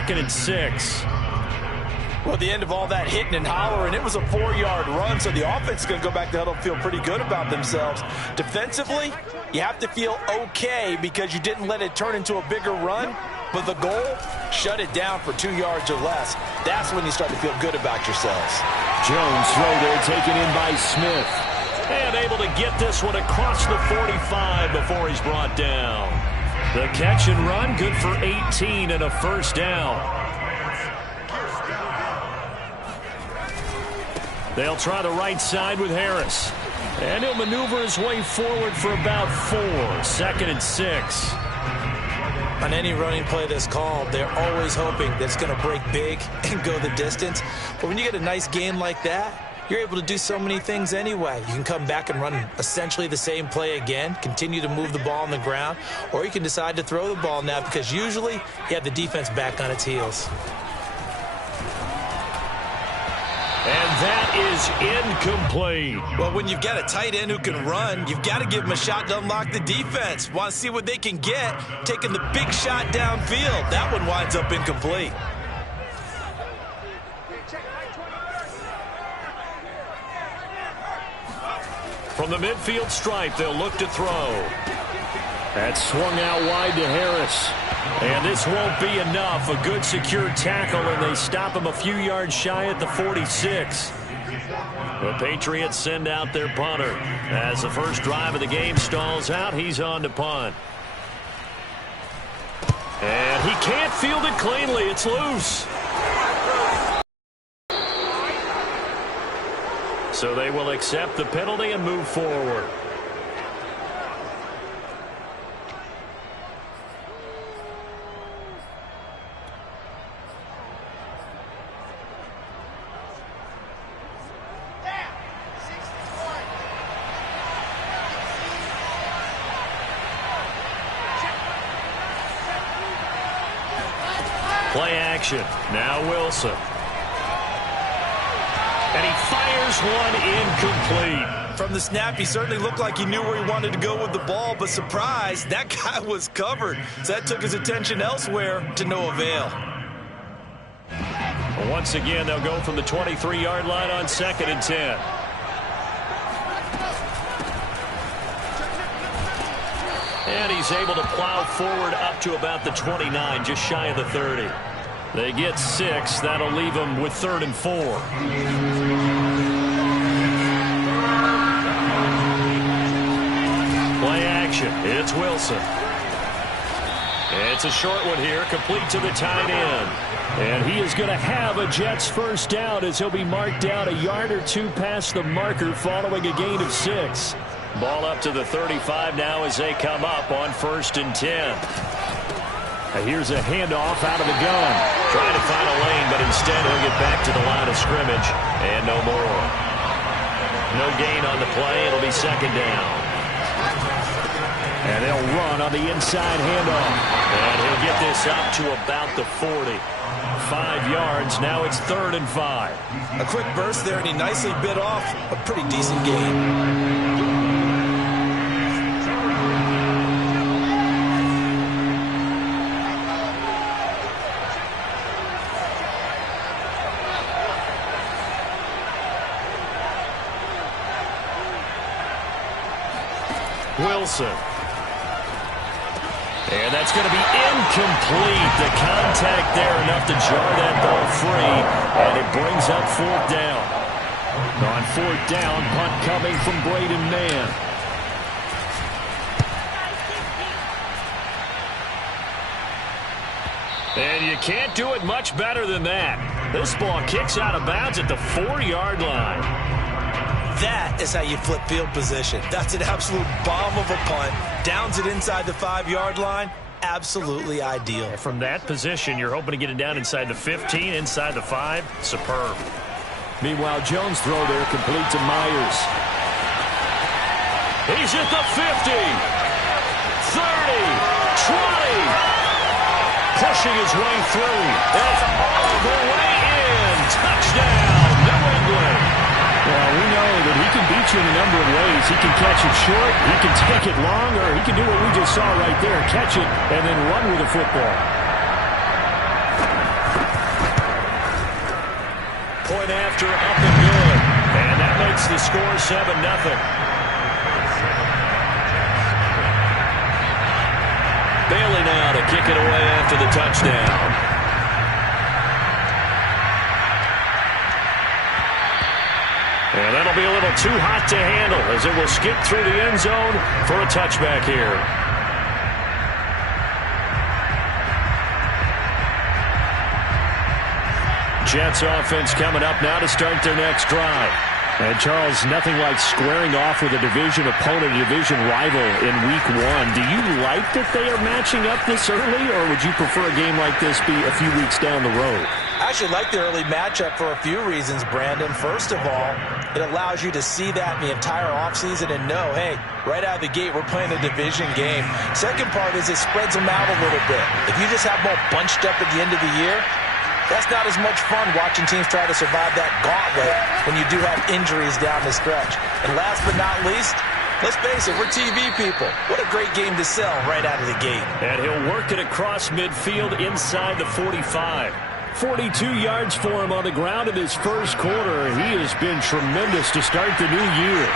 2nd and 6. Well, at the end of all that hitting and hollering, it was a 4-yard run, so the offense is going to go back to the huddle and feel pretty good about themselves. Defensively, you have to feel okay because you didn't let it turn into a bigger run, but the goal, shut it down for 2 yards or less. That's when you start to feel good about yourselves. Jones throw there taken in by Smith. And able to get this one across the 45 before he's brought down. The catch and run, good for 18 and a first down. They'll try the right side with Harris. And he'll maneuver his way forward for about 4. 2nd and 6. On any running play that's called, they're always hoping that it's going to break big and go the distance. But when you get a nice game like that, you're able to do so many things anyway. You can come back and run essentially the same play again, continue to move the ball on the ground, or you can decide to throw the ball now because usually you have the defense back on its heels. And that is incomplete. Well, when you've got a tight end who can run, you've got to give him a shot to unlock the defense. Want to see what they can get, taking the big shot downfield. That one winds up incomplete. From the midfield stripe, they'll look to throw. That's swung out wide to Harris. And this won't be enough. A good secure tackle, and they stop him a few yards shy at the 46. The Patriots send out their punter. As the first drive of the game stalls out, he's on to punt. And he can't field it cleanly. It's loose. So they will accept the penalty and move forward. Play action. Now Wilson. And he fires one incomplete. From the snap, he certainly looked like he knew where he wanted to go with the ball, but surprise, that guy was covered. So that took his attention elsewhere to no avail. Once again, they'll go from the 23-yard line on 2nd and 10. And he's able to plow forward up to about the 29, just shy of the 30. They get 6. That'll leave them with 3rd and 4. Play action. It's Wilson. It's a short one here, complete to the tight end. And he is going to have a Jets first down as he'll be marked down a yard or 2 past the marker following a gain of 6. Ball up to the 35 now as they come up on 1st and 10. Here's a handoff out of the gun. Trying to find a lane, but instead he'll get back to the line of scrimmage. And no more. No gain on the play. It'll be 2nd down. And they'll run on the inside handoff. And he'll get this up to about the 40. 5 yards. Now it's 3rd and 5. A quick burst there, and he nicely bit off a pretty decent gain. Wilson. And that's going to be incomplete. The contact there enough to jar that ball free. And it brings up 4th down. On 4th down, punt coming from Braden Mann. And you can't do it much better than that. This ball kicks out of bounds at the 4-yard line. That is how you flip field position. That's an absolute bomb of a punt. Downs it inside the 5-yard line. Absolutely ideal. From that position, you're hoping to get it down inside the 15, inside the 5. Superb. Meanwhile, Jones' throw there complete to Myers. He's at the 50. 30. 20. Pushing his way through. That's all the way in. Touchdown, New England. Well, we know that he can beat you in a number of ways. He can catch it short, he can take it long, or he can do what we just saw right there, catch it and then run with the football. the score 7-0. Bailey now to kick it away after the touchdown. And that'll be a little too hot to handle as it will skip through the end zone for a touchback here. Jets offense coming up now to start their next drive. And Charles, nothing like squaring off with a division opponent, a division rival in week 1. Do you like that they are matching up this early, or would you prefer a game like this be a few weeks down the road? I actually like the early matchup for a few reasons, Brandon. First of all, it allows you to see that in the entire offseason and know, hey, right out of the gate, we're playing a division game. Second part is it spreads them out a little bit. If you just have them all bunched up at the end of the year, that's not as much fun watching teams try to survive that gauntlet when you do have injuries down the stretch. And last but not least, let's face it, we're TV people. What a great game to sell right out of the gate. And he'll work it across midfield inside the 45. 42 yards for him on the ground in his first quarter. He has been tremendous to start the new year.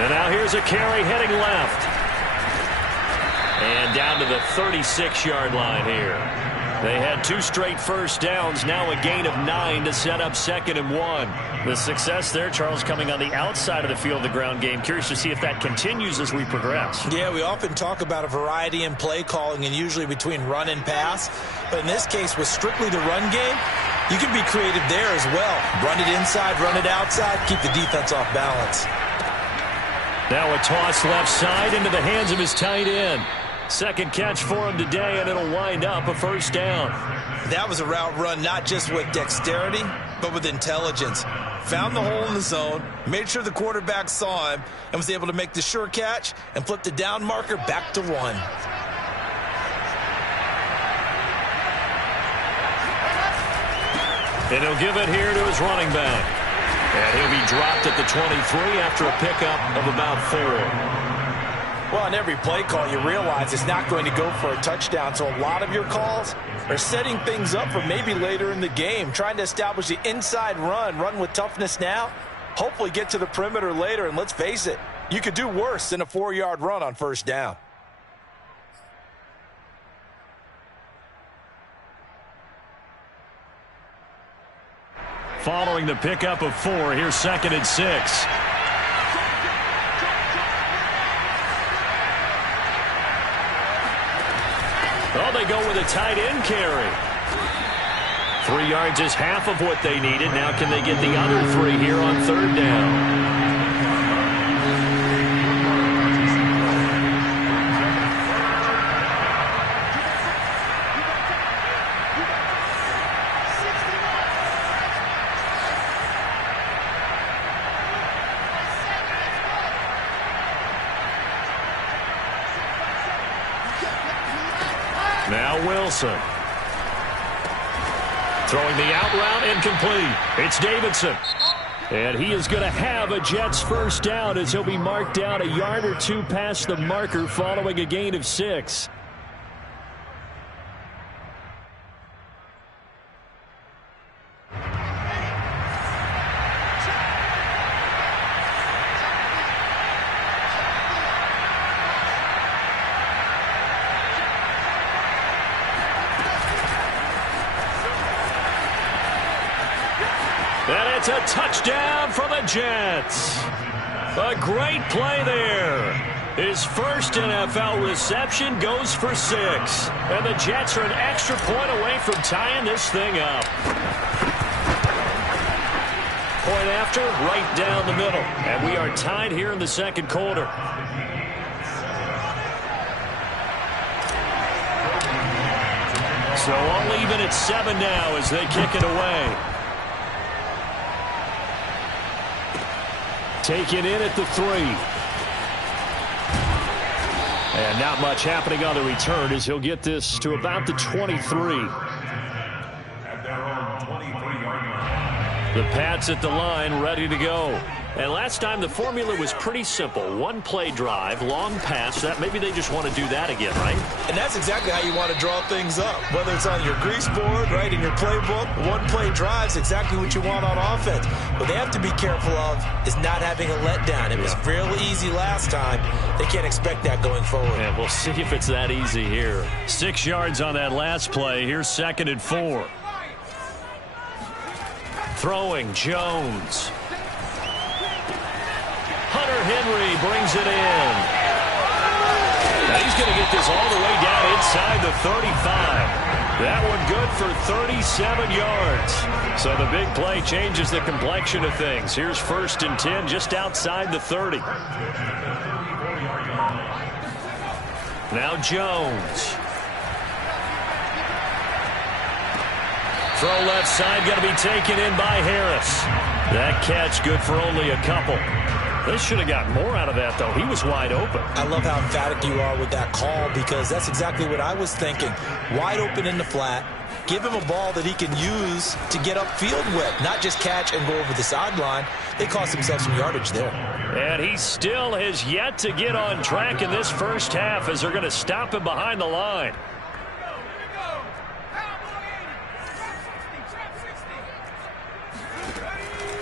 And now here's a carry heading left. And down to the 36-yard line here. They had 2 straight first downs, now a gain of 9 to set up 2nd and 1. The success there, Charles, coming on the outside of the field, the ground game. Curious to see if that continues as we progress. Yeah, we often talk about a variety in play calling and usually between run and pass. But in this case, with strictly the run game, you can be creative there as well. Run it inside, run it outside, keep the defense off balance. Now a toss left side into the hands of his tight end. Second catch for him today, and it'll wind up a first down. That was a route run not just with dexterity, but with intelligence. Found the hole in the zone, made sure the quarterback saw him, and was able to make the sure catch and flip the down marker back to 1. And he'll give it here to his running back. And he'll be dropped at the 23 after a pickup of about 4. Well, in every play call, you realize it's not going to go for a touchdown, so a lot of your calls are setting things up for maybe later in the game, trying to establish the inside run with toughness now, hopefully get to the perimeter later, and let's face it, you could do worse than a 4-yard run on first down. Following the pickup of 4, here's 2nd and 6. Oh, they go with a tight end carry. 3 yards is half of what they needed. Now can they get the other 3 here on 3rd down? Now Wilson. Throwing the out route incomplete. It's Davidson. And he is going to have a Jets first down as he'll be marked down a yard or 2 past the marker following a gain of 6. And it's a touchdown for the Jets. A great play there. His first NFL reception goes for 6. And the Jets are an extra point away from tying this thing up. Point after, right down the middle. And we are tied here in the second quarter. So all even at 7 now as they kick it away. Taken in at the 3. And not much happening on the return as he'll get this to about the 23. The Pats at the line ready to go. And last time the formula was pretty simple. One play drive, long pass. That maybe they just want to do that again, right? And that's exactly how you want to draw things up. Whether it's on your grease board, right, in your playbook, one play drive's exactly what you want on offense. What they have to be careful of is not having a letdown. It was real easy last time. They can't expect that going forward. And we'll see if it's that easy here. 6 yards on that last play. Here's 2nd and 4. Throwing Jones. Hunter Henry brings it in. Now he's going to get this all the way down inside the 35. That one good for 37 yards. So the big play changes the complexion of things. Here's 1st and 10 just outside the 30. Now Jones. Throw left side, going to be taken in by Harris. That catch good for only a couple. They should have got more out of that, though. He was wide open. I love how emphatic you are with that call, because that's exactly what I was thinking. Wide open in the flat. Give him a ball that he can use to get upfield with, not just catch and go over the sideline. They cost themselves some yardage there. And he still has yet to get on track in this first half as they're going to stop him behind the line.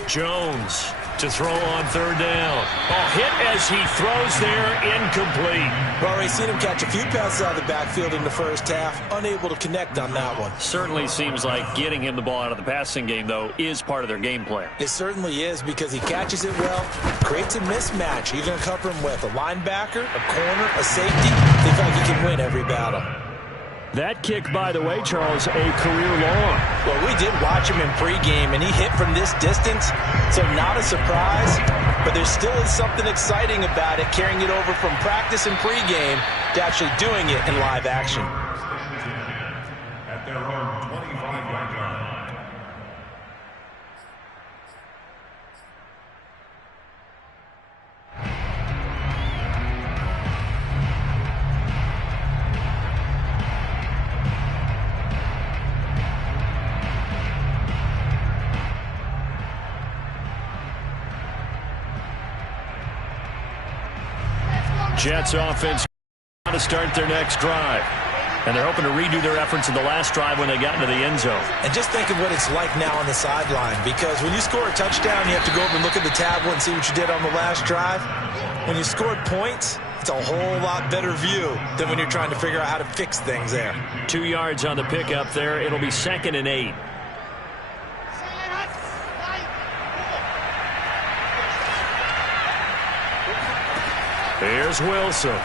Jones to throw on 3rd down. Hit as he throws there, incomplete. Well, we've seen him catch a few passes out of the backfield in the first half, unable to connect on that one. Certainly seems like getting him the ball out of the passing game, though, is part of their game plan. It certainly is, because he catches it well, creates a mismatch. You're going to cover him with a linebacker, a corner, a safety. They feel like he can win every battle. That kick, by the way, Charles, a career long. Well, we did watch him in pregame, and he hit from this distance, so not a surprise. But there still is something exciting about it, carrying it over from practice and pregame to actually doing it in live action. At their own 25-yard line. Jets offense to start their next drive. And they're hoping to redo their efforts in the last drive when they got into the end zone. And just think of what it's like now on the sideline, because when you score a touchdown, you have to go over and look at the tablet and see what you did on the last drive. When you scored points, it's a whole lot better view than when you're trying to figure out how to fix things there. 2 yards on the pickup there. It'll be 2nd and 8. Here's Wilson.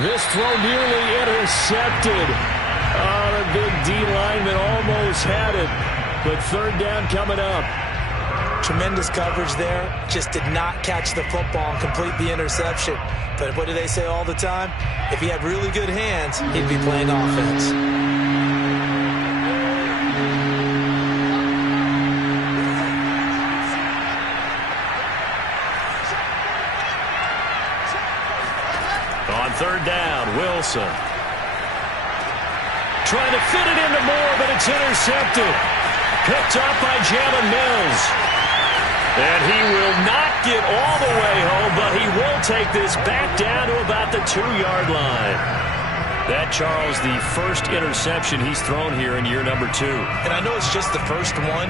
This throw nearly intercepted. The big D lineman almost had it, but 3rd down coming up. Tremendous coverage there. Just did not catch the football and complete the interception. But what do they say all the time? If he had really good hands, he'd be playing offense. On 3rd down, Wilson. Trying to fit it into Moore, but it's intercepted. Picked up by Jalen Mills. And he will not get all the way home, but he will take this back down to about the 2-yard line. That, Charles, the first interception he's thrown here in year number 2. And I know it's just the first one,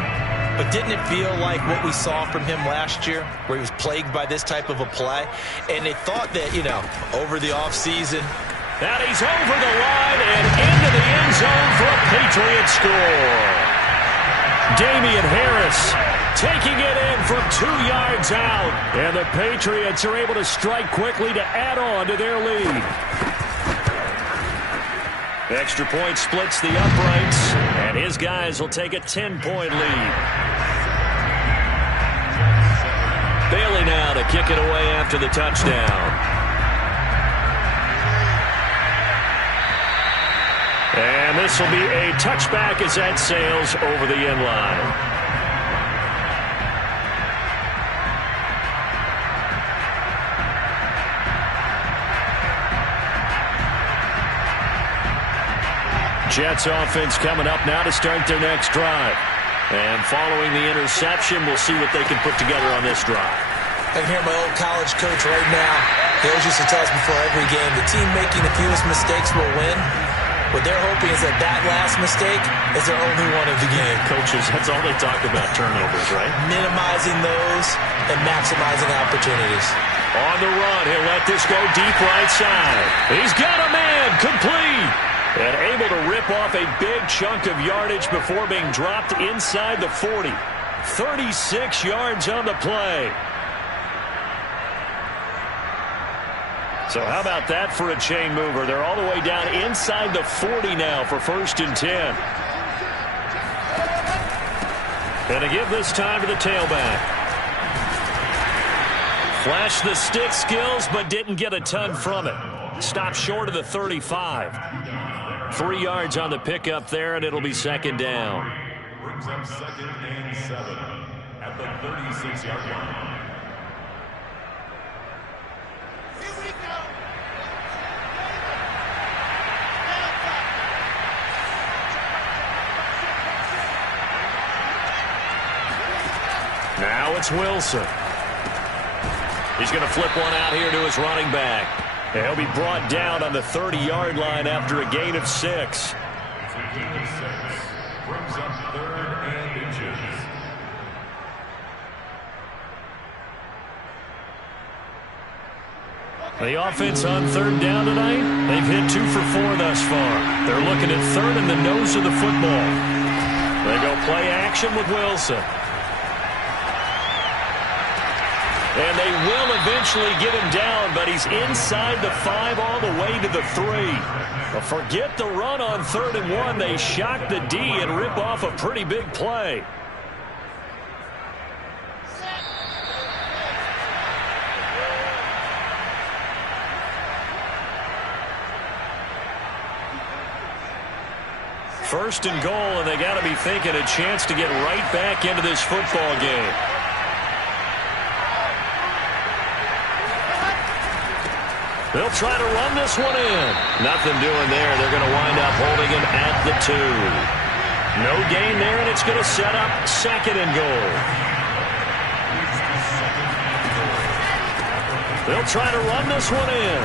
but didn't it feel like what we saw from him last year, where he was plagued by this type of a play? And they thought that, over the offseason. That he's over the line and into the end zone for a Patriot score. Damian Harris taking it in from 2 yards out. And the Patriots are able to strike quickly to add on to their lead. Extra point splits the uprights, and his guys will take a 10-point lead. Bailey now to kick it away after the touchdown. And this will be a touchback as that sails over the end line. Jets offense coming up now to start their next drive. And following the interception, we'll see what they can put together on this drive. I can hear my old college coach right now. He always used to tell us before every game, the team making the fewest mistakes will win. What they're hoping is that last mistake is their only one of the game. Coaches, that's all they talk about, turnovers, right? Minimizing those and maximizing opportunities. On the run, he'll let this go deep right side. He's got a man, complete. And able to rip off a big chunk of yardage before being dropped inside the 40. 36 yards on the play. So how about that for a chain mover? They're all the way down inside the 40 now for 1st and 10. And to give this time to the tailback. Flashed the stick skills, but didn't get a ton from it. Stopped short of the 35. 3 yards on the pickup there, and it'll be 2nd down. Brings up 2nd and 7 at the 36-yard line. Now it's Wilson. He's going to flip one out here to his running back. And he'll be brought down on the 30-yard line after a gain of 6. It's a gain of 6. Brings up 3rd and inches. The offense on 3rd down tonight, they've hit 2 for 4 thus far. They're looking at 3rd in the nose of the football. They go play action with Wilson. And they will eventually get him down, but he's inside the 5 all the way to the 3. But forget the run on 3rd and 1. They shock the D and rip off a pretty big play. First and goal, and they got to be thinking a chance to get right back into this football game. They'll try to run this one in. Nothing doing there. They're going to wind up holding him at the 2. No gain there, and it's going to set up 2nd and goal. They'll try to run this one in.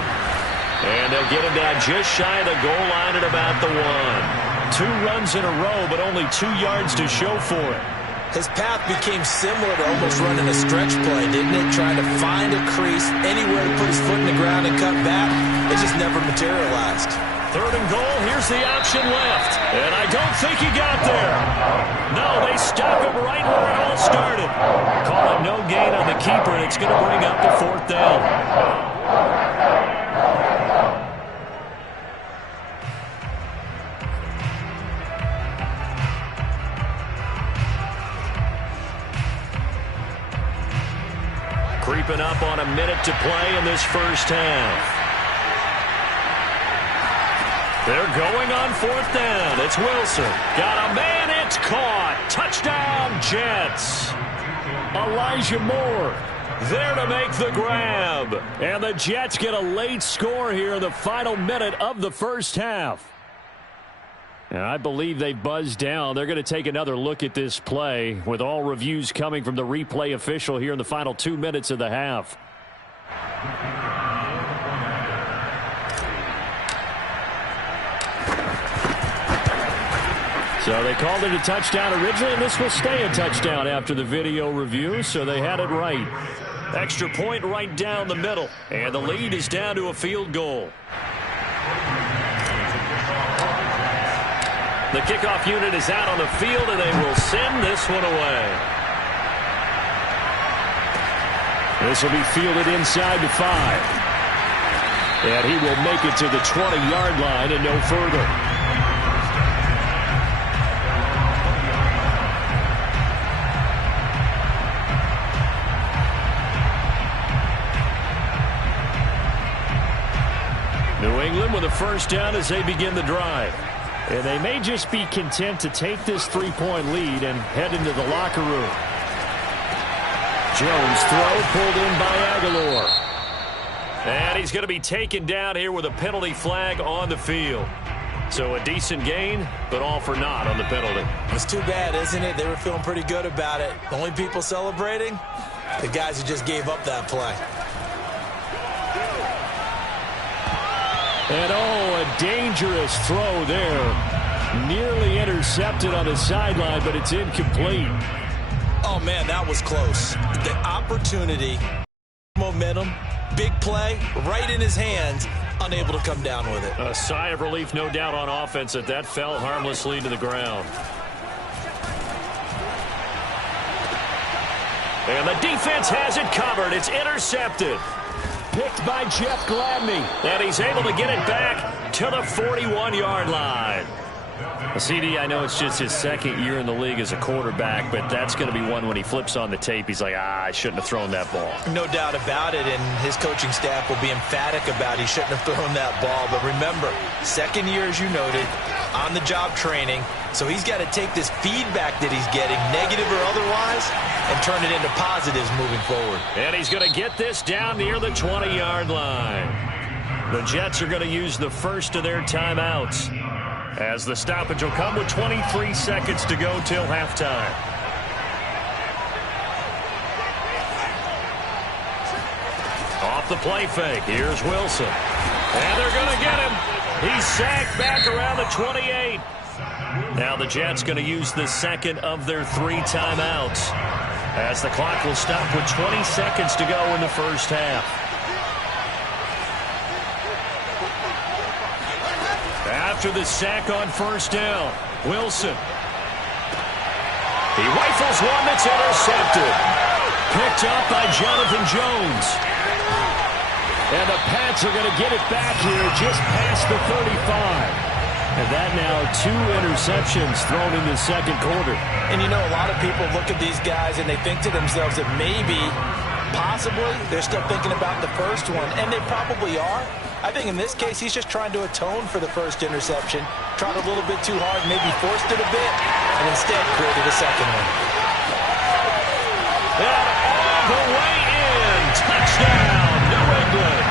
And they'll get him down just shy of the goal line at about the 1. 2 runs in a row, but only 2 yards to show for it. His path became similar to almost running a stretch play, didn't it? Trying to find a crease, anywhere to put his foot in the ground and cut back. It just never materialized. 3rd and goal, here's the option left. And I don't think he got there. No, they stop him right where it all started. Call it no gain on the keeper, and it's going to bring up the 4th down. Creeping up on a minute to play in this first half. They're going on 4th down. It's Wilson. Got a man. It's caught. Touchdown, Jets. Elijah Moore there to make the grab. And the Jets get a late score here in the final minute of the first half. And I believe they buzzed down. They're going to take another look at this play with all reviews coming from the replay official here in the final 2 minutes of the half. So they called it a touchdown originally, and this will stay a touchdown after the video review, so they had it right. Extra point right down the middle, and the lead is down to a field goal. The kickoff unit is out on the field, and they will send this one away. This will be fielded inside the 5. And he will make it to the 20-yard line and no further. New England with a first down as they begin the drive. And they may just be content to take this 3-point lead and head into the locker room. Jones throw pulled in by Aguilar. And he's going to be taken down here with a penalty flag on the field. So a decent gain, but all for naught on the penalty. It's too bad, isn't it? They were feeling pretty good about it. The only people celebrating, the guys who just gave up that play. And a dangerous throw there. Nearly intercepted on the sideline, but it's incomplete. Oh, man, that was close. The opportunity, momentum, big play, right in his hands, unable to come down with it. A sigh of relief, no doubt, on offense that fell harmlessly to the ground. And the defense has it covered. It's intercepted. Picked by Jeff Gladney. And he's able to get it back to the 41-yard line. CD, I know it's just his second year in the league as a quarterback, but that's going to be one when he flips on the tape. He's like, I shouldn't have thrown that ball. No doubt about it, and his coaching staff will be emphatic about he shouldn't have thrown that ball. But remember, second year, as you noted, on-the-job training, so he's got to take this feedback that he's getting, negative or otherwise, and turn it into positives moving forward. And he's going to get this down near the 20-yard line. The Jets are going to use the first of their timeouts, as the stoppage will come with 23 seconds to go till halftime. Off the play fake. Here's Wilson. And they're going to get him. He's sacked back around the 28. Now the Jets going to use the second of their 3 timeouts, as the clock will stop with 20 seconds to go in the first half. After the sack on first down, Wilson. He rifles one that's intercepted. Picked up by Jonathan Jones. And the Pats are going to get it back here just past the 35. And that now 2 interceptions thrown in the second quarter. And you know, a lot of people look at these guys and they think to themselves that maybe, possibly, they're still thinking about the first one. And they probably are. I think in this case, he's just trying to atone for the first interception. Tried a little bit too hard, maybe forced it a bit, and instead created a second one. And all the way in. Touchdown, New England.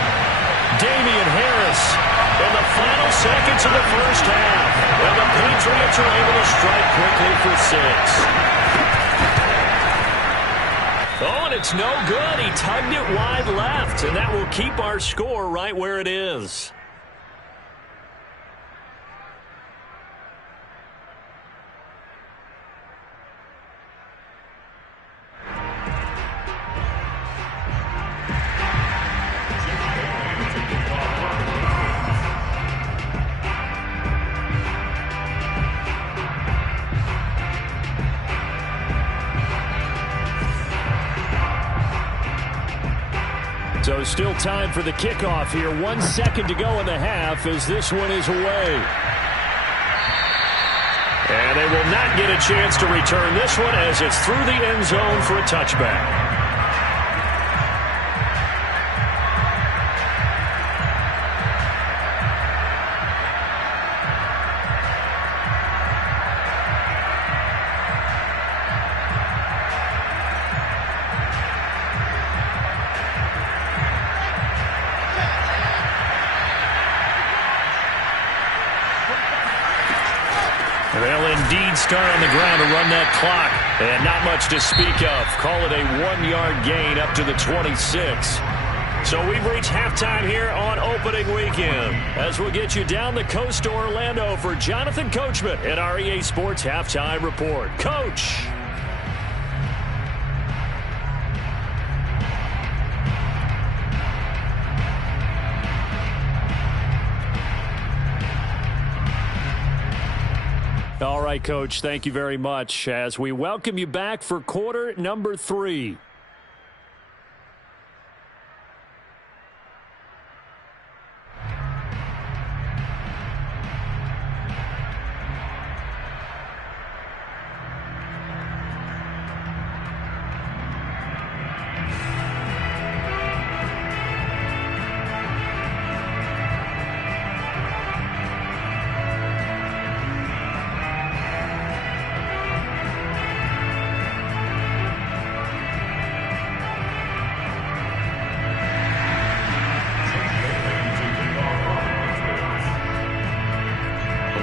Damian Harris in the final seconds of the first half. And the Patriots are able to strike quickly for 6. Oh, and it's no good. He tugged it wide left, and that will keep our score right where it is. So still time for the kickoff here. 1 second to go in the half as this one is away. And they will not get a chance to return this one as it's through the end zone for a touchback. They'll indeed start on the ground to run that clock. And not much to speak of. Call it a 1-yard gain up to the 26. So we've reached halftime here on opening weekend, as we'll get you down the coast to Orlando for Jonathan Coachman at our EA Sports Halftime Report. Coach. All right, Coach, thank you very much as we welcome you back for quarter number 3.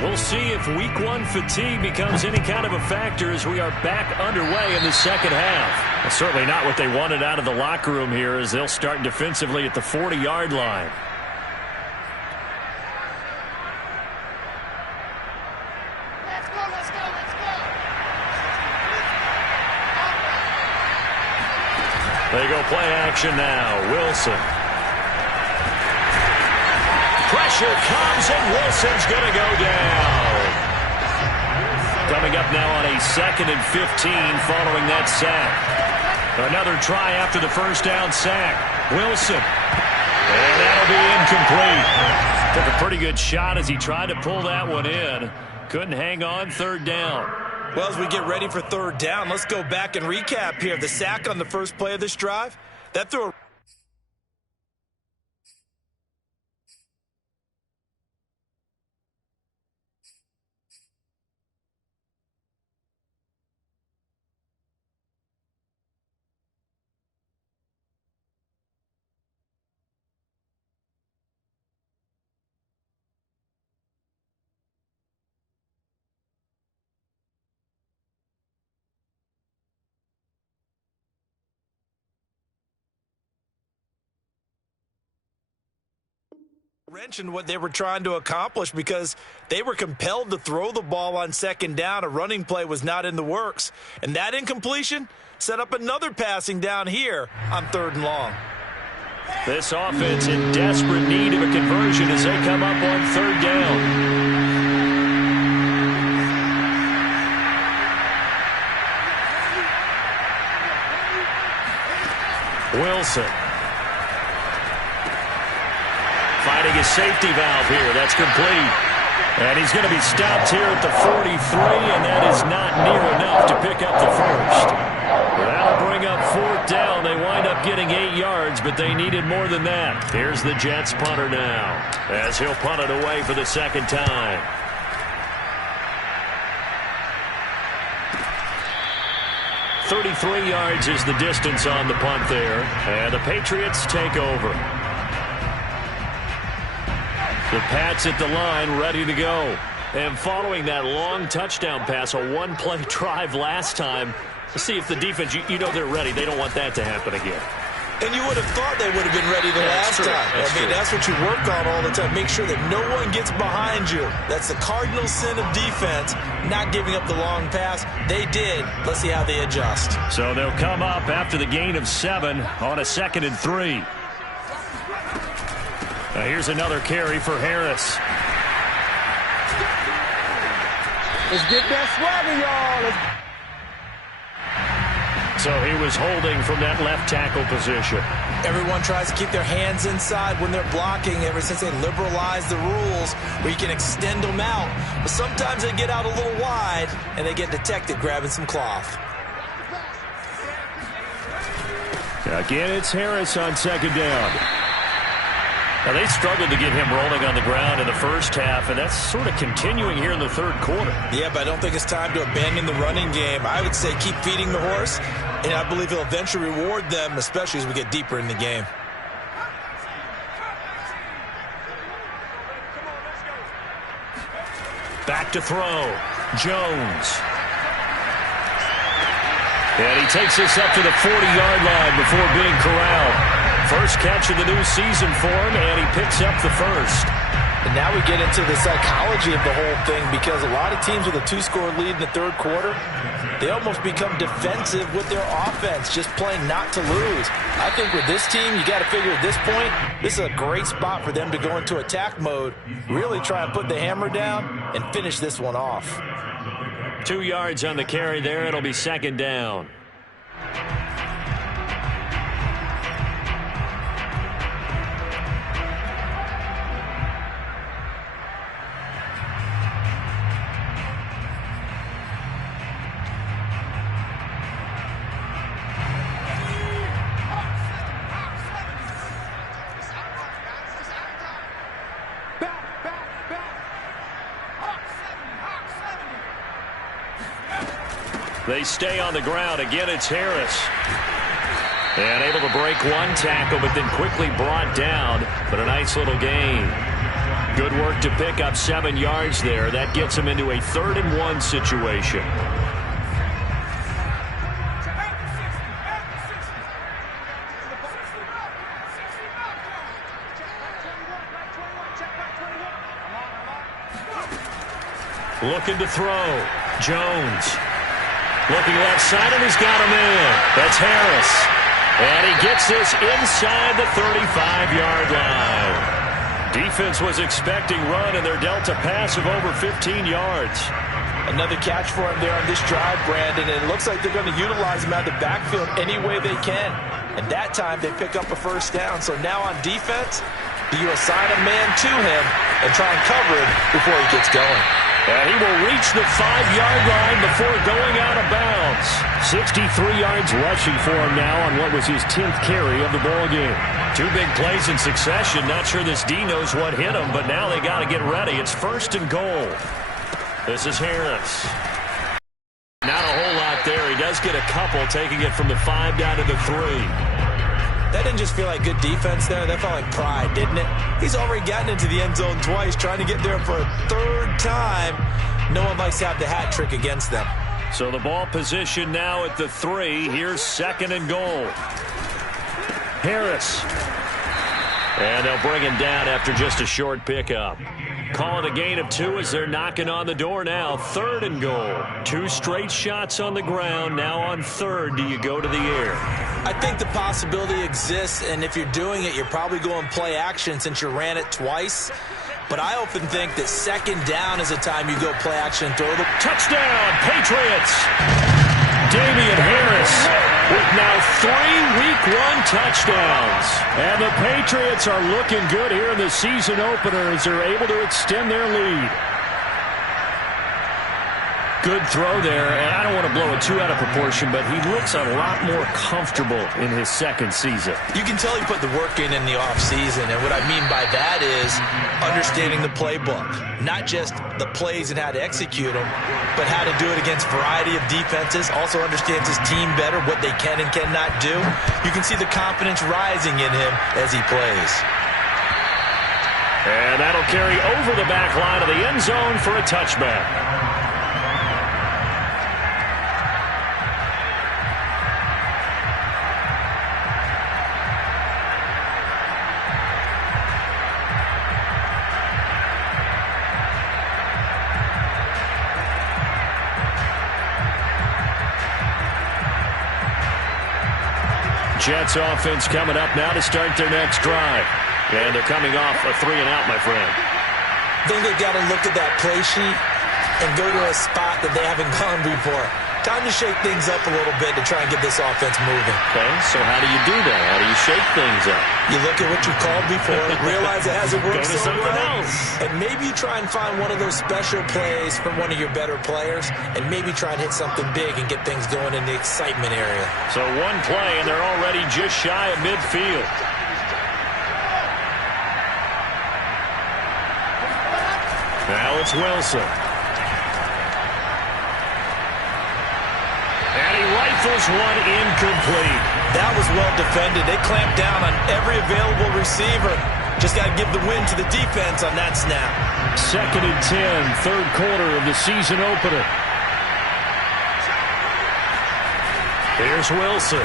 We'll see if week one fatigue becomes any kind of a factor as we are back underway in the second half. Well, certainly not what they wanted out of the locker room here as they'll start defensively at the 40-yard line. They go play action now. Wilson. Pressure comes, and Wilson's going to go down. Coming up now on a 2nd and 15 following that sack. Another try after the first down sack. Wilson. And that'll be incomplete. Took a pretty good shot as he tried to pull that one in. Couldn't hang on 3rd down. Well, as we get ready for 3rd down, let's go back and recap here. The sack on the first play of this drive, that threw a wrench in what they were trying to accomplish because they were compelled to throw the ball on 2nd down. A running play was not in the works. And that incompletion set up another passing down here on 3rd and long. This offense in desperate need of a conversion as they come up on 3rd down. Wilson. Finding his safety valve here. That's complete. And he's going to be stopped here at the 43, and that is not near enough to pick up the first. That'll bring up 4th down. They wind up getting 8 yards, but they needed more than that. Here's the Jets punter now as he'll punt it away for the 2nd time. .33 yards is the distance on the punt there, and the Patriots take over. The Pats at the line, ready to go. And following that long touchdown pass, a one-play drive last time, to see if the defense, you know they're ready. They don't want that to happen again. And you would have thought they would have been ready the last time. That's what you work on all the time. Make sure that no one gets behind you. That's the cardinal sin of defense, not giving up the long pass. They did. Let's see how they adjust. So they'll come up after the gain of 7 on a 2nd and 3. Here's another carry for Harris. Let's get that swagger, y'all. So he was holding from that left tackle position. Everyone tries to keep their hands inside when they're blocking ever since they liberalized the rules where you can extend them out. But sometimes they get out a little wide and they get detected grabbing some cloth. Again, it's Harris on 2nd down. Now, they struggled to get him rolling on the ground in the first half, and that's sort of continuing here in the 3rd quarter. Yeah, but I don't think it's time to abandon the running game. I would say keep feeding the horse, and I believe he'll eventually reward them, especially as we get deeper in the game. Back to throw. Jones. And he takes this up to the 40-yard line before being corralled. First catch of the new season for him, and he picks up the first. And now we get into the psychology of the whole thing because a lot of teams with a 2-score lead in the 3rd quarter, they almost become defensive with their offense, just playing not to lose. I think with this team, you got to figure at this point, this is a great spot for them to go into attack mode, really try and put the hammer down and finish this one off. 2 yards on the carry there. It'll be 2nd down. They stay on the ground. Again, it's Harris. And able to break one tackle, but then quickly brought down. But a nice little gain. Good work to pick up 7 yards there. That gets him into a 3rd-and-1 situation. Looking to throw. Jones. Looking left side, and he's got him in. That's Harris. And he gets this inside the 35-yard line. Defense was expecting run, and they're dealt a pass of over 15 yards. Another catch for him there on this drive, Brandon, and it looks like they're going to utilize him out of the backfield any way they can. And that time, they pick up a 1st down. So now on defense, do you assign a man to him and try and cover him before he gets going? And he will reach the 5-yard line before going out of bounds. 63 yards rushing for him now on what was his 10th carry of the ball game. 2 big plays in succession. Not sure this D knows what hit him, but now they got to get ready. It's 1st and goal. This is Harris. Not a whole lot there. He does get a couple, taking it from the 5 down to the 3. That didn't just feel like good defense there. That felt like pride, didn't it? He's already gotten into the end zone twice, trying to get there for a 3rd time. No one likes to have the hat trick against them. So the ball position now at the 3. Here's 2nd and goal. Harris. And they'll bring him down after just a short pickup. Call it a gain of 2 as they're knocking on the door now. 3rd and goal. 2 straight shots on the ground. Now on 3rd, do you go to the air? I think the possibility exists, and if you're doing it, you're probably going play action since you ran it twice. But I often think that 2nd down is a time you go play action and throw the touchdown, Patriots. Damian Harris with now 3 Week 1 touchdowns. And the Patriots are looking good here in the season opener as they're able to extend their lead. Good throw there, and I don't want to blow it too out of proportion, but he looks a lot more comfortable in his 2nd season. You can tell he put the work in the offseason, and what I mean by that is understanding the playbook. Not just the plays and how to execute them, but how to do it against a variety of defenses. Also understands his team better, what they can and cannot do. You can see the confidence rising in him as he plays. And that'll carry over the back line of the end zone for a touchback. Jets offense coming up now to start their next drive. And they're coming off a 3-and-out, my friend. I think they've got to look at that play sheet and go to a spot that they haven't gone before. Time to shake things up a little bit to try and get this offense moving. Okay, so how do you do that? How do you shake things up? You look at what you called before, realize it hasn't worked so well, else. and maybe you try and find one of those special plays from one of your better players, and maybe try and hit something big and get things going in the excitement area. So 1 play, and they're already just shy of midfield. Now it's Wilson. And he rifles one incomplete. That was well defended. They clamped down on every available receiver. Just got to give the win to the defense on that snap. 2nd and 10, 3rd quarter of the season opener. Here's Wilson.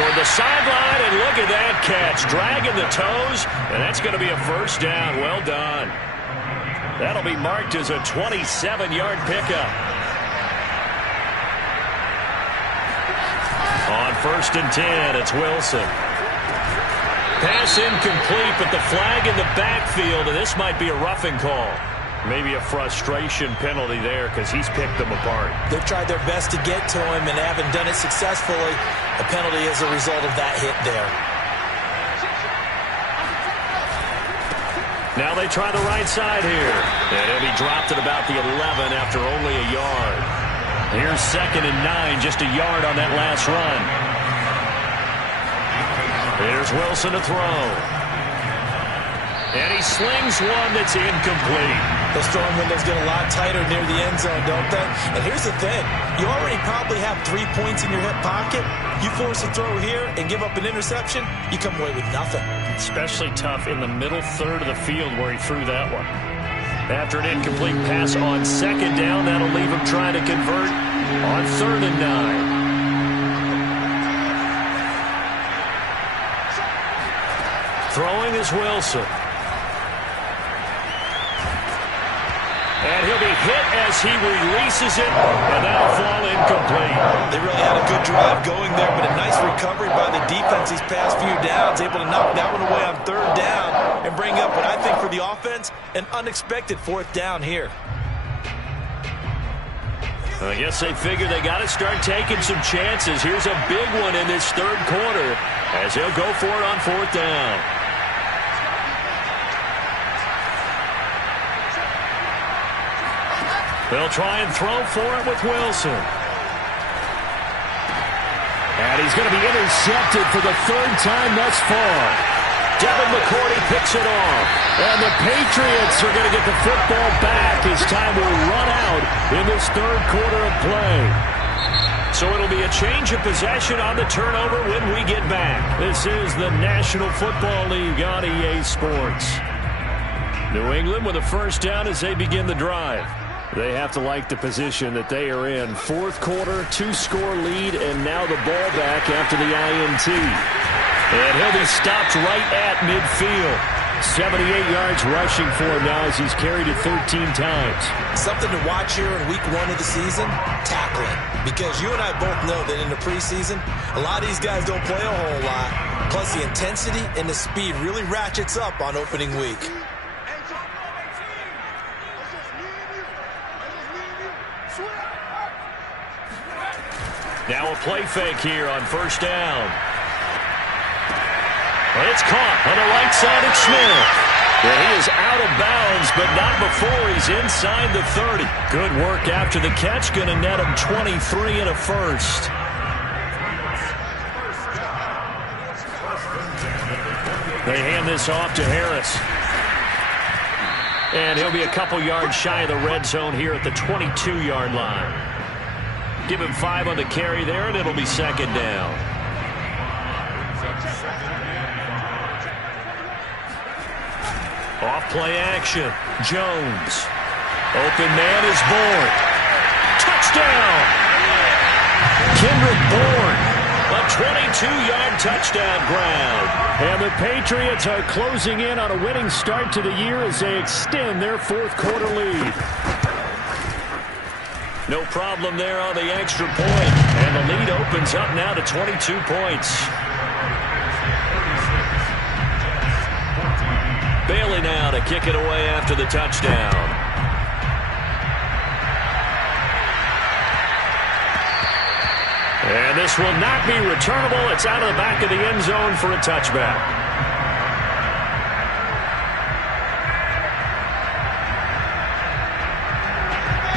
Toward the sideline, and look at that catch. Dragging the toes, and that's going to be a 1st down. Well done. That'll be marked as a 27-yard pickup. On 1st and 10, it's Wilson. Pass incomplete, but the flag in the backfield, and this might be a roughing call. Maybe a frustration penalty there because he's picked them apart. They've tried their best to get to him and haven't done it successfully. A penalty as a result of that hit there. Now they try the right side here. And he'll be dropped at about the 11 after only a yard. Here's 2nd and 9, just a yard on that last run. Here's Wilson to throw. And he slings one that's incomplete. Those throwing windows get a lot tighter near the end zone, don't they? And here's the thing. You already probably have 3 points in your hip pocket. You force a throw here and give up an interception, you come away with nothing. Especially tough in the middle third of the field where he threw that one. After an incomplete pass on second down, that'll leave him trying to convert on 3rd and 9. Throwing is Wilson. And he'll be hit as he releases it, and that'll fall incomplete. They really had a good drive going there, but a nice recovery by the defense these past few downs, able to knock that one away on 3rd down and bring up what I think for the offense, an unexpected 4th down here. I guess they figure they got to start taking some chances. Here's a big one in this 3rd quarter as he'll go for it on 4th down. They'll try and throw for it with Wilson. And he's going to be intercepted for the 3rd time thus far. Devin McCourty picks it off. And the Patriots are going to get the football back as time will run out in this 3rd quarter of play. So it'll be a change of possession on the turnover when we get back. This is the National Football League on EA Sports. New England with a 1st down as they begin the drive. They have to like the position that they are in. 4th quarter, 2-score lead, and now the ball back after the INT. And he'll be stopped right at midfield. 78 yards rushing for him now as he's carried it 13 times. Something to watch here in week 1 of the season, tackling. Because you and I both know that in the preseason, a lot of these guys don't play a whole lot. Plus the intensity and the speed really ratchets up on opening week. Now a play fake here on 1st down. Well, it's caught on the right side of Smith. And he is out of bounds, but not before he's inside the 30. Good work after the catch. Going to net him 23 and a 1st. They hand this off to Harris. And he'll be a couple yards shy of the red zone here at the 22-yard line. Give him 5 on the carry there, and it'll be 2nd down. Off play action. Jones. Open man is Bourne. Touchdown! Kendrick Bourne. A 22-yard touchdown ground. And the Patriots are closing in on a winning start to the year as they extend their 4th quarter lead. No problem there on the extra point. And the lead opens up now to 22 points. Bailey now to kick it away after the touchdown. And this will not be returnable. It's out of the back of the end zone for a touchback.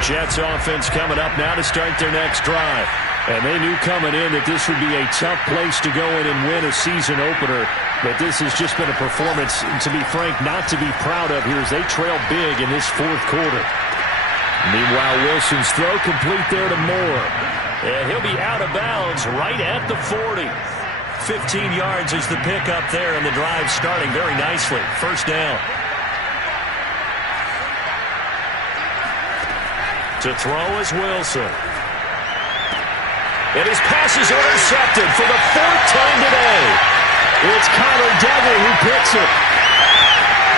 Jets offense coming up now to start their next drive. And they knew coming in that this would be a tough place to go in and win a season opener. But this has just been a performance, to be frank, not to be proud of here as they trail big in this 4th quarter. Meanwhile, Wilson's throw complete there to Moore. And he'll be out of bounds right at the 40. 15 yards is the pickup there, and the drive starting very nicely. 1st down. To throw is Wilson. And his pass is intercepted for the 4th time today. It's Connor Duggar who picks it.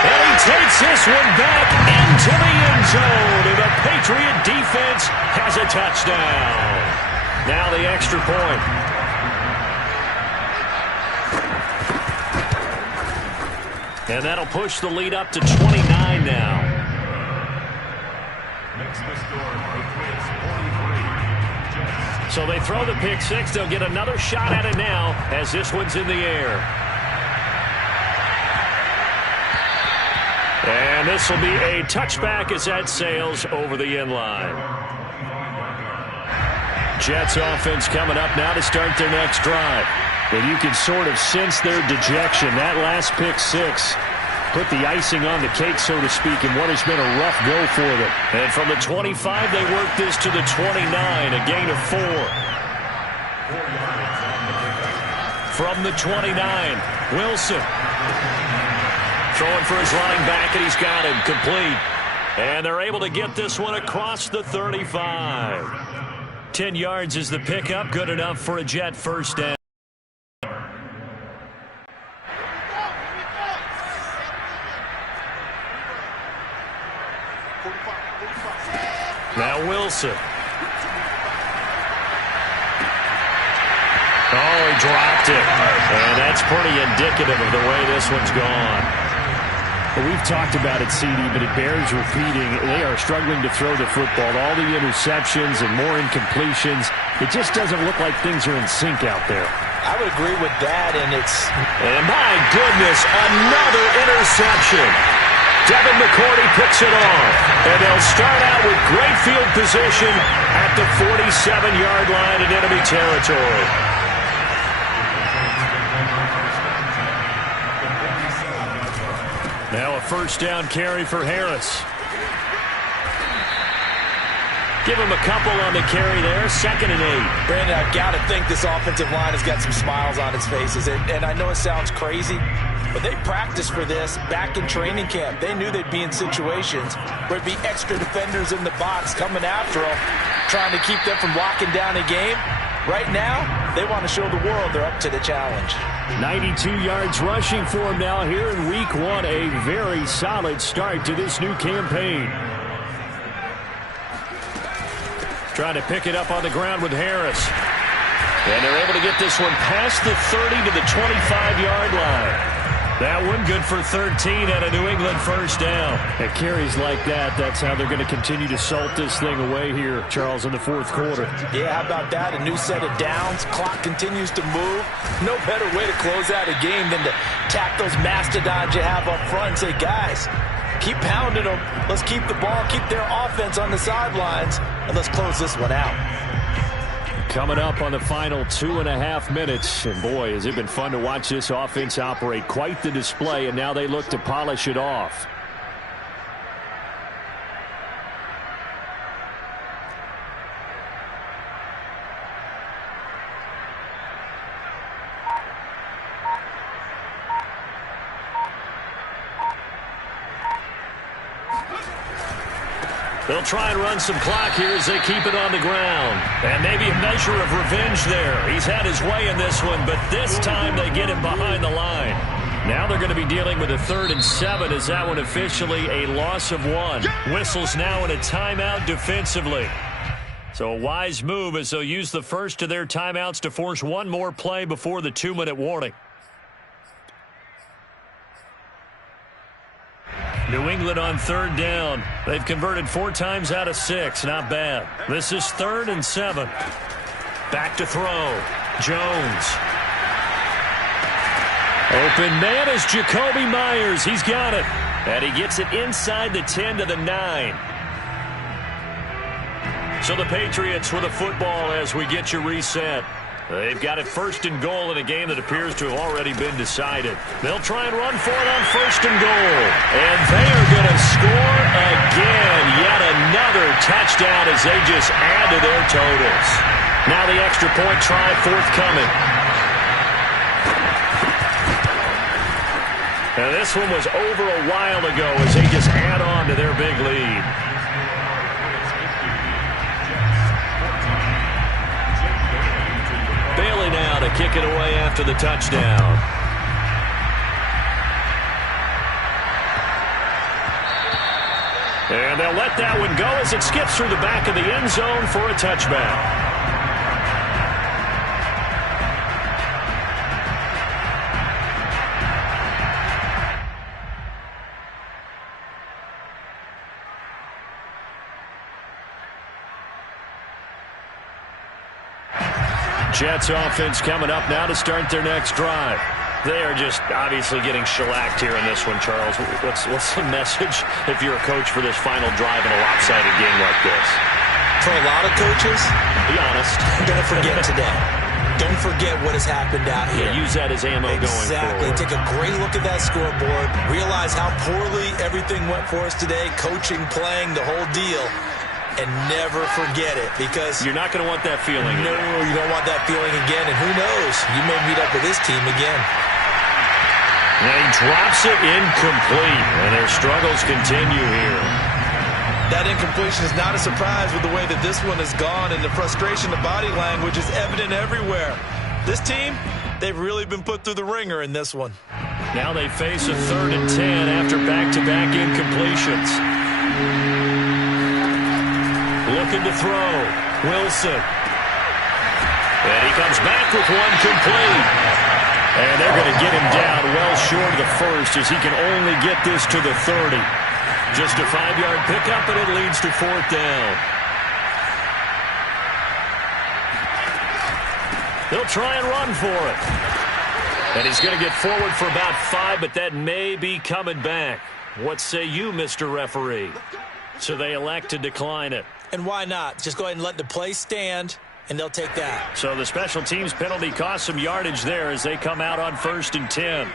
And he takes this one back into the end zone. And the Patriot defense has a touchdown. Now the extra point. And that'll push the lead up to 29 now. So they throw the pick 6. They'll get another shot at it now as this one's in the air. And this will be a touchback as that sails over the end line. Jets offense coming up now to start their next drive. And you can sort of sense their dejection. That last pick 6 put the icing on the cake, so to speak, in what has been a rough go for them. And from the 25, they work this to the 29, a gain of 4. From the 29, Wilson. Throwing for his running back, and he's got him complete. And they're able to get this one across the 35. 10 yards is the pickup, good enough for a Jet first down. Now Wilson. Oh, he dropped it. And that's pretty indicative of the way this one's gone. Well, we've talked about it, CD, but it bears repeating. They are struggling to throw the football. All the interceptions and more incompletions. It just doesn't look like things are in sync out there. I would agree with that, and And my goodness, another interception. Devin McCourty picks it off. And they'll start out with great field position at the 47-yard line in enemy territory. Now a first down carry for Harris. Give him a couple on the carry there. 2nd and 8. Brandon, I've got to think this offensive line has got some smiles on its faces. And I know it sounds crazy, but they practiced for this back in training camp. They knew they'd be in situations where it'd be extra defenders in the box coming after them, trying to keep them from locking down a game. Right now, they want to show the world they're up to the challenge. 92 yards rushing for him now here in week 1. A very solid start to this new campaign. Trying to pick it up on the ground with Harris. And they're able to get this one past the 30 to the 25-yard line. That one good for 13 at a New England first down. At carries like that, that's how they're going to continue to salt this thing away here, Charles, in the 4th quarter. Yeah, how about that? A new set of downs. Clock continues to move. No better way to close out a game than to tap those mastodons you have up front and say, guys, keep pounding them. Let's keep the ball, keep their offense on the sidelines, and let's close this one out. Coming up on the final 2.5 minutes. And boy, has it been fun to watch this offense operate. Quite the display, and now they look to polish it off. They'll try and run some clock here as they keep it on the ground. And maybe a measure of revenge there. He's had his way in this one, but this time they get him behind the line. Now they're going to be dealing with a 3rd and 7 as that one officially a loss of 1. Whistles now in a timeout defensively. So a wise move as they'll use the first of their timeouts to force one more play before the 2-minute warning. New England on 3rd down. They've converted 4 times out of 6. Not bad. This is 3rd and 7. Back to throw. Jones. Open man is Jacoby Myers. He's got it. And he gets it inside the 10 to the 9. So the Patriots with a football as we get you reset. They've got it 1st and goal in a game that appears to have already been decided. They'll try and run for it on 1st and goal. And they are going to score again. Yet another touchdown as they just add to their totals. Now the extra point try forthcoming. And this one was over a while ago as they just add on to their big lead. Bailey now to kick it away after the touchdown. And they'll let that one go as it skips through the back of the end zone for a touchback. Jets offense coming up now to start their next drive. They are just obviously getting shellacked here in this one, Charles. What's the message if you're a coach for this final drive in a lopsided game like this? For a lot of coaches, be honest, I'm going to forget today. don't forget what has happened out here. Use that as ammo going forward. Exactly. Take a great look at that scoreboard. Realize how poorly everything went for us today. Coaching, playing, the whole deal. And never forget it, because you're not going to want that feeling. No, you don't want that feeling again. And who knows? You may meet up with this team again. And he drops it incomplete. And their struggles continue here. That incompletion is not a surprise with the way that this one has gone, and the frustration, the body language is evident everywhere. This team, they've really been put through the ringer in this one. Now they face a 3rd and 10 after back-to-back incompletions. Looking to throw. Wilson. And he comes back with one complete. And they're going to get him down well short of the first, as he can only get this to the 30. Just a 5-yard pickup, and it leads to 4th down. They'll try and run for it. And he's going to get forward for about 5, but that may be coming back. What say you, Mr. Referee? So they elect to decline it. And why not? Just go ahead and let the play stand, and they'll take that. So the special teams penalty cost some yardage there as they come out on 1st and 10.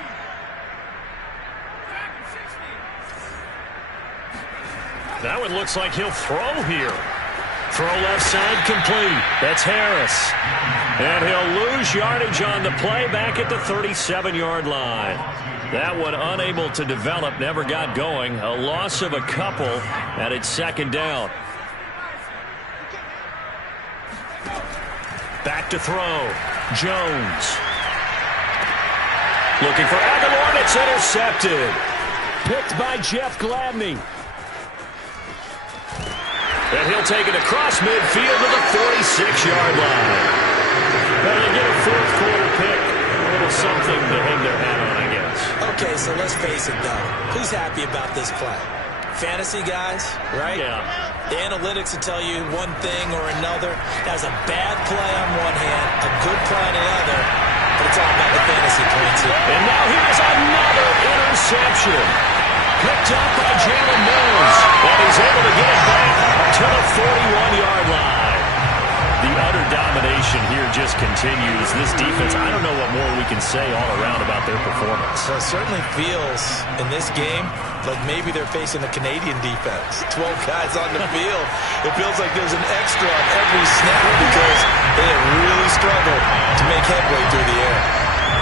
That one looks like he'll throw here. Throw left side complete. That's Harris. And he'll lose yardage on the play back at the 37-yard line. That one unable to develop, never got going. A loss of a couple, and it's 2nd down. Back to throw. Jones. Looking for Aguilar, and it's intercepted. Picked by Jeff Gladney. And he'll take it across midfield to the 46-yard line. And they get a 4th quarter pick. A little something to hang their hat on, I guess. Okay, so let's face it, though. Who's happy about this play? Fantasy guys, right? Yeah. The analytics will tell you one thing or another. That's a bad play on one hand, a good play on the other, but it's all about the fantasy points here. And now here's another interception. Picked up by Jalen Mills. And he's able to get it back to the 41-yard line. The utter domination here just continues. This defense, I don't know what more we can say all around about their performance. Well, it certainly feels in this game like maybe they're facing a Canadian defense. 12 guys on the field. It feels like there's an extra on every snap because they have really struggled to make headway through the air.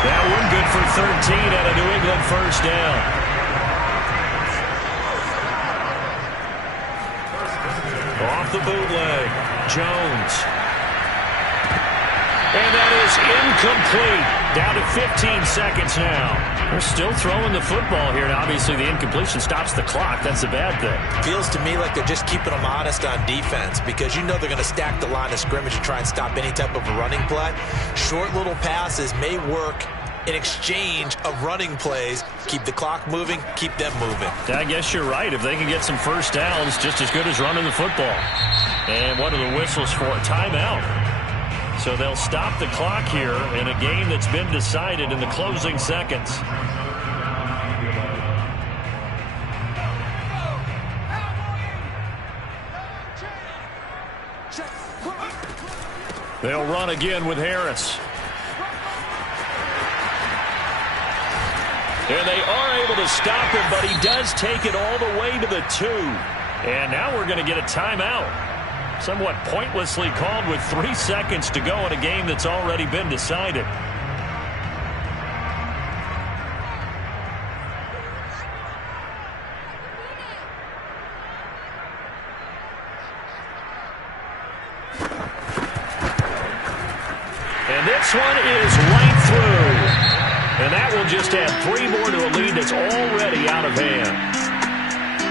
That one good for 13 at a New England 1st down. Off the bootleg. Jones. And that is incomplete. Down to 15 seconds now. They're still throwing the football here. And obviously the incompletion stops the clock. That's a bad thing. Feels to me like they're just keeping them honest on defense, because you know they're going to stack the line of scrimmage and try and stop any type of a running play. Short little passes may work in exchange of running plays. Keep the clock moving, keep them moving. I guess you're right. If they can get some first downs, just as good as running the football. And what are the whistles for? Timeout. So they'll stop the clock here in a game that's been decided in the closing seconds. They'll run again with Harris. And they are able to stop him, but he does take it all the way to the 2. And now we're going to get a timeout. Somewhat pointlessly called with 3 seconds to go in a game that's already been decided. And this one is right through. And that will just add 3 more to a lead that's already out of hand.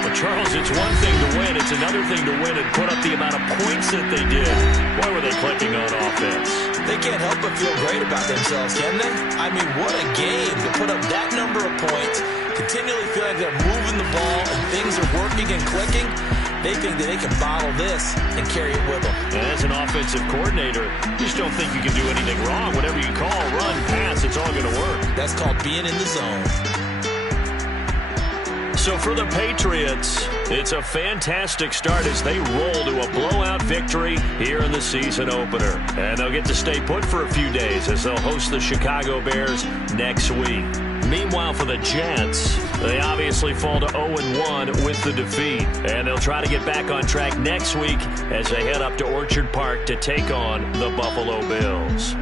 But, Charles, it's one thing to win. It's another thing to win and put up the amount of points that they did. Boy, were they clicking on offense. They can't help but feel great about themselves, can they? I mean, what a game to put up that number of points, continually feel like they're moving the ball and things are working and clicking. They think that they can bottle this and carry it with them. And as an offensive coordinator, you just don't think you can do anything wrong. Whatever you call, run, pass, it's all going to work. That's called being in the zone. So for the Patriots, It's a fantastic start as they roll to a blowout victory here in the season opener. And they'll get to stay put for a few days as they'll host the Chicago Bears next week. Meanwhile, for the Jets, they obviously fall to 0-1 with the defeat. And they'll try to get back on track next week as they head up to Orchard Park to take on the Buffalo Bills.